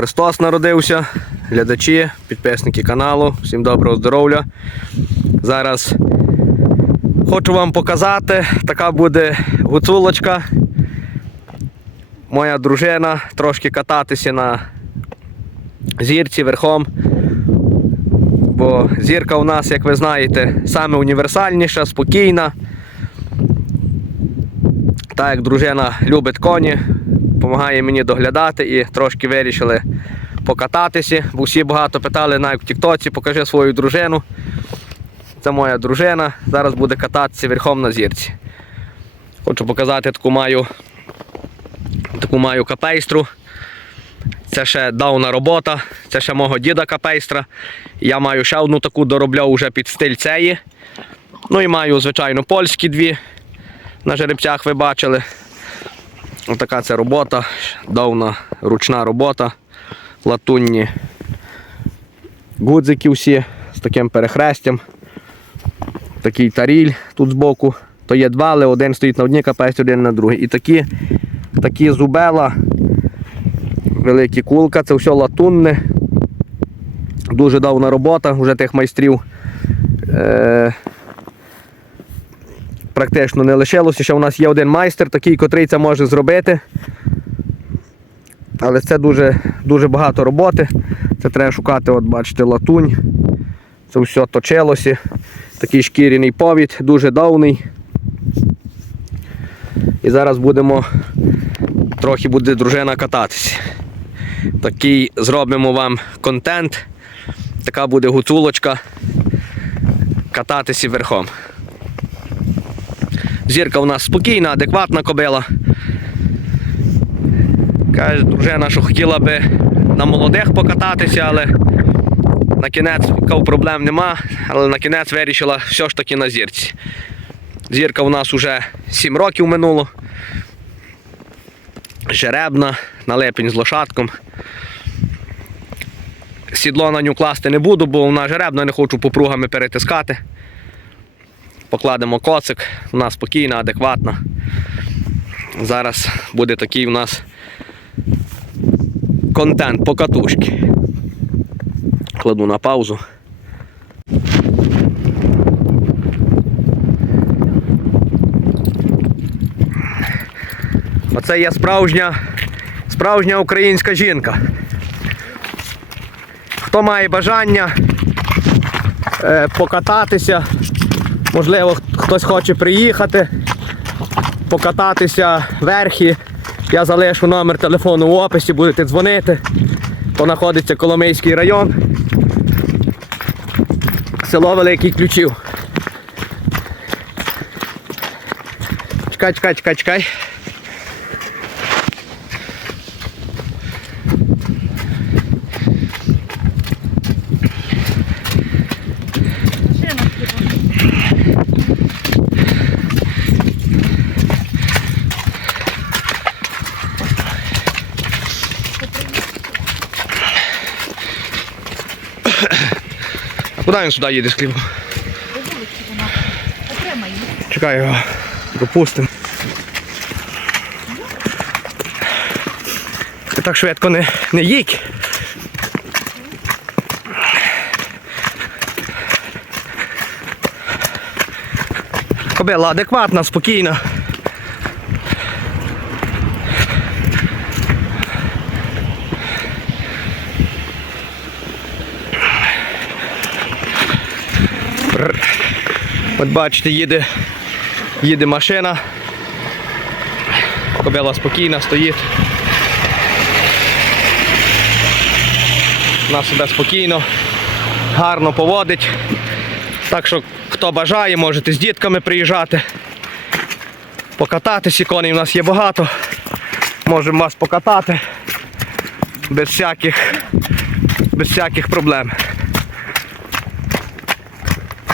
Христос народився, глядачі, підписники каналу, всім доброго здоров'я. Зараз хочу вам показати, така буде гуцулочка. Моя дружина трошки кататися на зірці верхом. Бо зірка у нас, як ви знаєте, саме універсальніша, спокійна. Так як дружина любить коні, допомагає мені доглядати і трошки вирішили покататися, бо всі багато питали навіть в Тіктоці, покажи свою дружину. Це моя дружина. Зараз буде кататися верхом на зірці. Хочу показати таку маю, таку маю капейстру. Це ще давна робота, це ще мого діда капейстра. Я маю ще одну таку доробляв уже під стиль цієї. Ну і маю, звичайно, польські дві. На жеребцях ви бачили. Отака це робота, давна ручна робота, латунні гудзики всі з таким перехрестям. Такий таріль тут збоку. То є два, але один стоїть на одній капець, один на другій. І такі, такі зубела, великі кулка, це все латунне. Дуже давна робота вже тих майстрів. Е- практично не лишилося. Ще у нас є один майстер, такий, котрий це може зробити. Але це дуже, дуже багато роботи. Це треба шукати, от бачите, латунь. Це все точилося. Такий шкіряний повід, дуже давний. І зараз будемо трохи буде дружина кататися. Такий зробимо вам контент. Така буде гуцулочка кататися верхом. Зірка у нас спокійна, адекватна кобила. Каже, дружина, що хотіла би на молодих покататися, але на кінець проблем нема, але на кінець вирішила все ж таки на зірці. Зірка у нас вже 7 років минуло. Жеребна, на липень з лошадком. Сідло на ню класти не буду, бо вона жеребна, не хочу попругами перетискати. Покладемо коцик, вона спокійна, адекватна. Зараз буде такий у нас контент по катушки. Кладу на паузу. Оце є справжня, справжня українська жінка. Хто має бажання е, покататися, можливо, хтось хоче приїхати, покататися верхи. Я залишу номер телефону в описі, будете дзвонити. То знаходиться Коломийський район. Село Великий Ключів. Чекай, чекай, чекай, чекай. Куди він сюди їде з хлібом? Чекай його. Допустимо. Ти так швидко не, не їдь. Кобила адекватна, спокійна. От бачите, їде, їде машина. Кобила спокійна, стоїть. Вона себе спокійно, гарно поводить. Так що, хто бажає, можете з дітками приїжджати. Покататися, коней у нас є багато. Можемо вас покатати без всяких, без всяких проблем.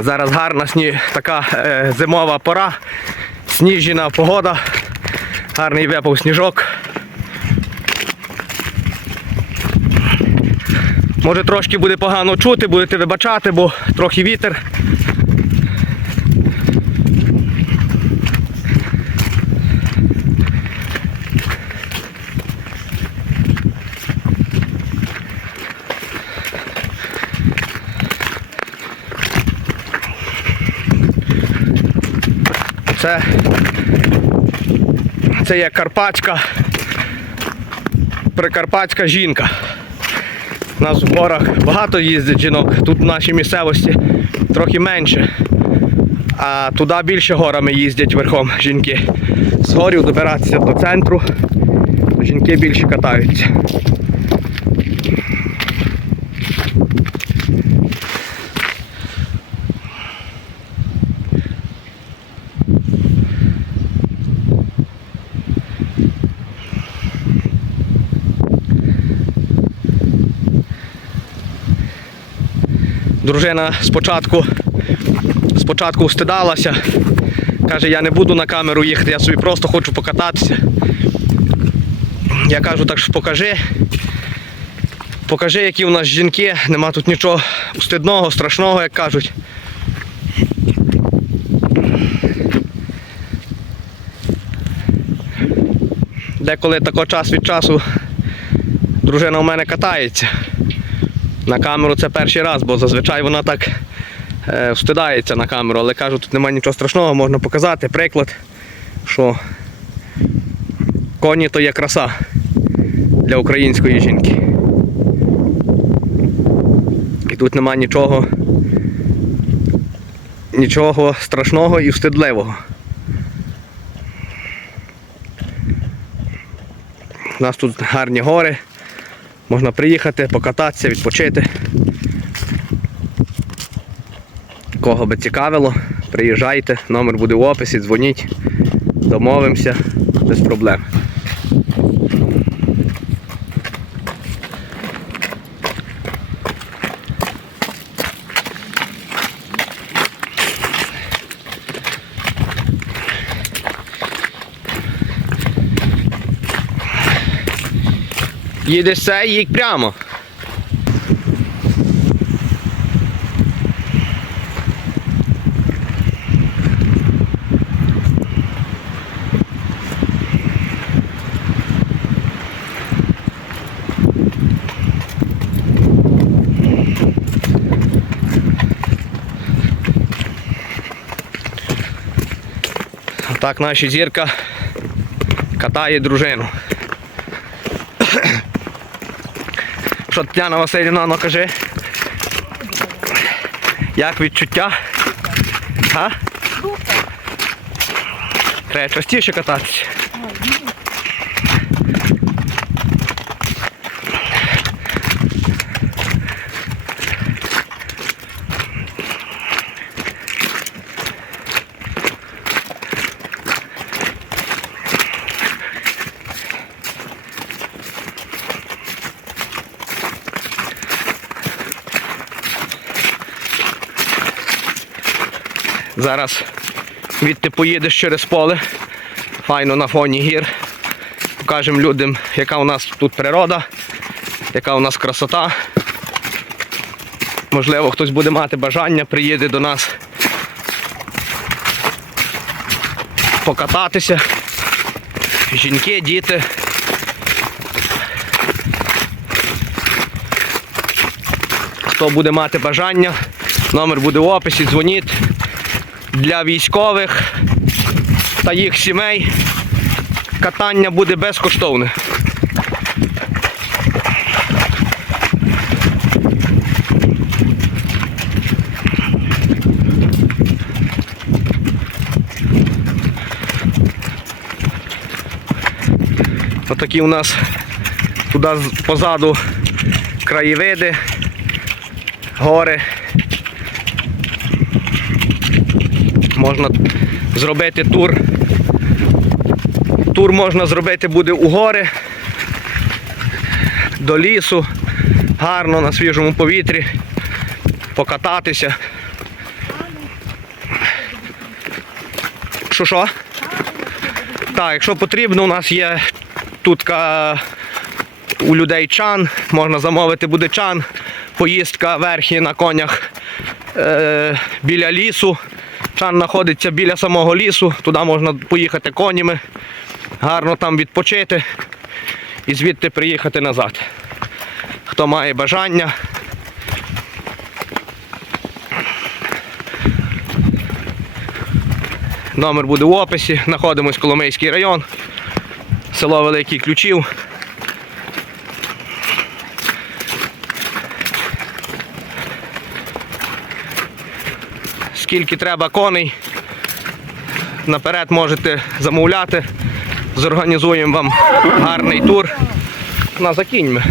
Зараз гарна сні... така е, зимова пора, сніжена погода, гарний випав сніжок. Може трошки буде погано чути, будете вибачати, бо трохи вітер. Це, це є карпатська, прикарпатська жінка. У нас в горах багато їздить жінок, тут в нашій місцевості трохи менше. А туди більше горами їздять верхом жінки. З горів добиратися до центру, жінки більше катаються. Дружина спочатку, спочатку встидалася. Каже, я не буду на камеру їхати, я собі просто хочу покататися. Я кажу, так що покажи. Покажи, які у нас жінки, нема тут нічого стидного, страшного, як кажуть. Деколи тако час від часу дружина у мене катається. На камеру це перший раз, бо зазвичай вона так е, встидається на камеру, але кажу, тут немає нічого страшного, можна показати приклад, що коні то є краса для української жінки. І тут немає нічого, нічого страшного і встидливого. У нас тут гарні гори. Можна приїхати, покататися, відпочити. Кого би цікавило, приїжджайте, номер буде в описі, дзвоніть, домовимося, без проблем. Їдеш це, їдь прямо. Так наша зірка катає дружину. Що Тетяна Васильівна, ну кажи. Як відчуття? А? Треба частіше кататися. Зараз відти поїдеш через поле, файно на фоні гір. Покажемо людям, яка у нас тут природа, яка у нас красота. Можливо, хтось буде мати бажання, приїде до нас покататися. Жінки, діти. Хто буде мати бажання, номер буде в описі, дзвоніть для військових та їх сімей катання буде безкоштовне. Отакі у нас туди позаду краєвиди, гори. Можна зробити тур. Тур можна зробити буде у гори, до лісу, гарно на свіжому повітрі, покататися. Що що? Так, якщо потрібно, у нас є тут у людей чан, можна замовити буде чан, поїздка верхи на конях е, біля лісу. Чан знаходиться біля самого лісу, туди можна поїхати конями, гарно там відпочити і звідти приїхати назад. Хто має бажання. Номер буде в описі. Знаходимось Коломийський район, село Великий Ключів. Скільки треба коней, наперед можете замовляти. Зорганізуємо вам гарний тур. На закіньми.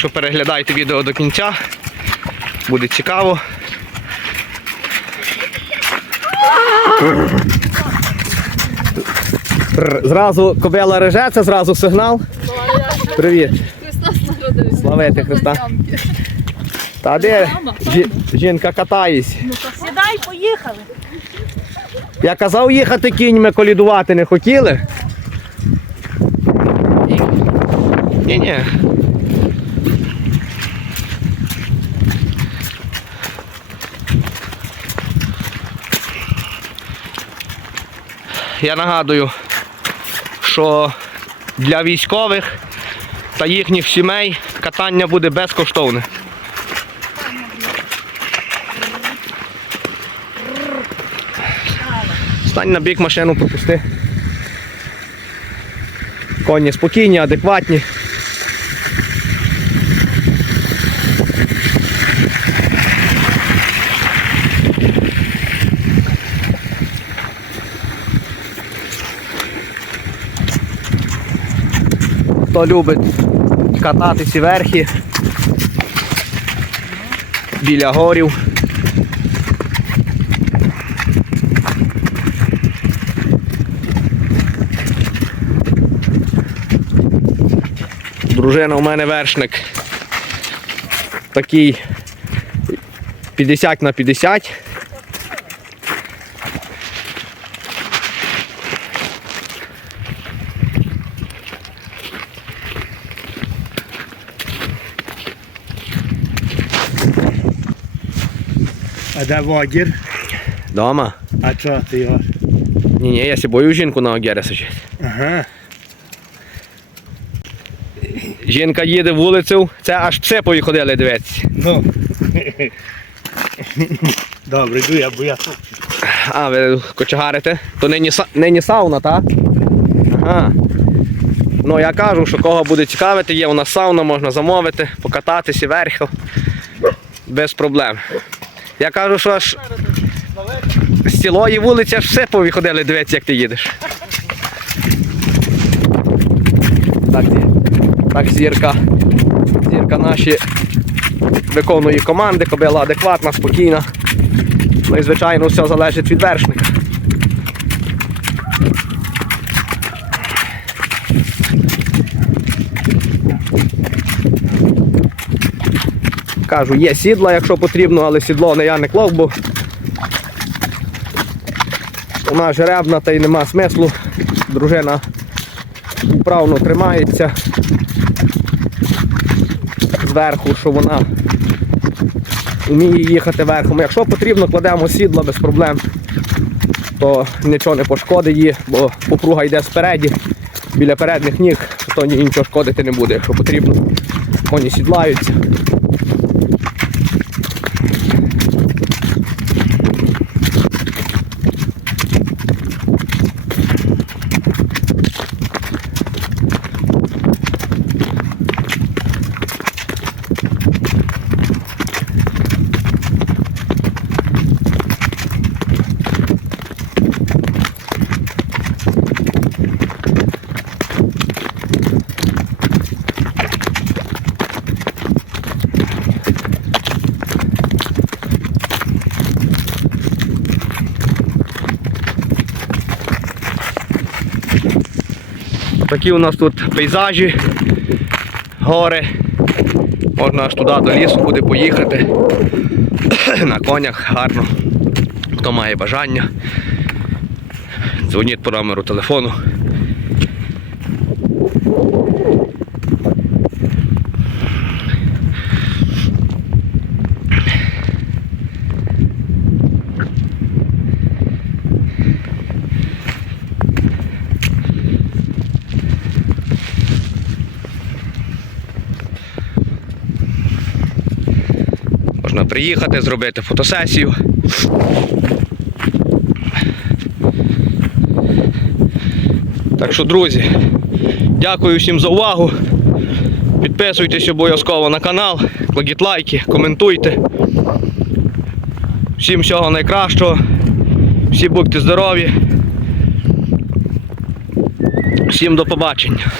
Що переглядайте відео до кінця. Буде цікаво. Зразу кобила режеться, зразу сигнал. Привіт. Христос народився. Славити Христа. Та де жі- жінка катається? Сідай, поїхали. Я казав їхати кіньми колідувати не хотіли. Ні, ні. Я нагадую, що для військових та їхніх сімей катання буде безкоштовне. Стань на бік машину пропусти. Коні спокійні, адекватні. Хто любить кататися верхи біля горів. Дружина у мене вершник. Такий 50 на 50. Де водір? Дома. А чого ти його? Ні, ні, я сі бою жінку на огірі сажати. Ага. Жінка їде вулицю, це аж пси поїходили дивитися. Ну. Добре, йду я, бо я. А, ви кочегарите? То нині, са- нині сауна, так? Ага. Ну я кажу, що кого буде цікавити, є у нас сауна, можна замовити, покататися верхом. Без проблем. Я кажу, що аж з і вулиця аж все повиходили, дивитися, як ти їдеш. Так, так зірка. Зірка наші виконує команди, кобила адекватна, спокійна. Ну і звичайно все залежить від вершника. Кажу, є сідла, якщо потрібно, але сідло не я не клав, бо вона жеребна та й нема смислу. Дружина вправно тримається зверху, що вона вміє їхати верхом. Якщо потрібно, кладемо сідла без проблем, то нічого не пошкодить її, бо попруга йде спереді, біля передніх ніг, то нічого шкодити не буде, якщо потрібно. Коні сідлаються. Такі у нас тут пейзажі, гори Можна аж туди до лісу, куди поїхати. На конях гарно. Хто має бажання. Дзвоніть по номеру телефону. Можна приїхати, зробити фотосесію. Так що, друзі, дякую всім за увагу. Підписуйтесь обов'язково на канал, кладіть лайки, коментуйте. Всім всього найкращого. Всі будьте здорові. Всім до побачення.